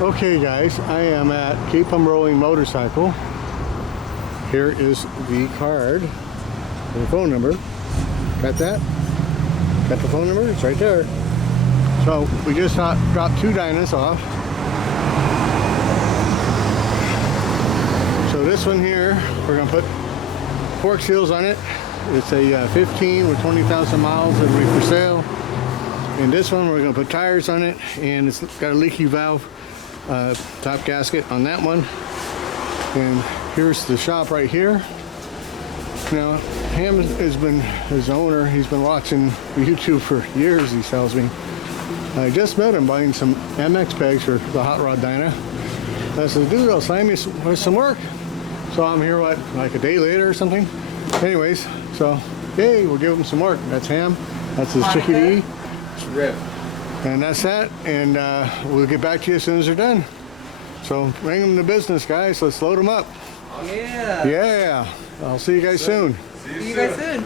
Okay guys, I am at Keep 'em Rolling Motorcycle. Here is the card and the phone number. Got that? Got the phone number? It's right there. So we just dropped 2 Dynas off. So this one here, we're gonna put fork seals on it. It's a 15 with 20,000 miles. It'll be for sale. And this one, we're gonna put tires on it, and it's got a leaky valve top gasket on that one. And here's the shop right here. Now, Ham has been his owner. He's been watching YouTube for years, he tells me. I just met him buying some MX pegs for the hot rod Dyna. I said, dude, I'll sign me with some work. So I'm here, what, like a day later or something? Anyways, so, yay, we'll give him some work. That's Ham. That's his chickadee. Rip. And that's that. And we'll get back to you as soon as they're done. So bring them to business, guys. Let's load them up. Yeah. Yeah. I'll see you guys soon. See you guys soon.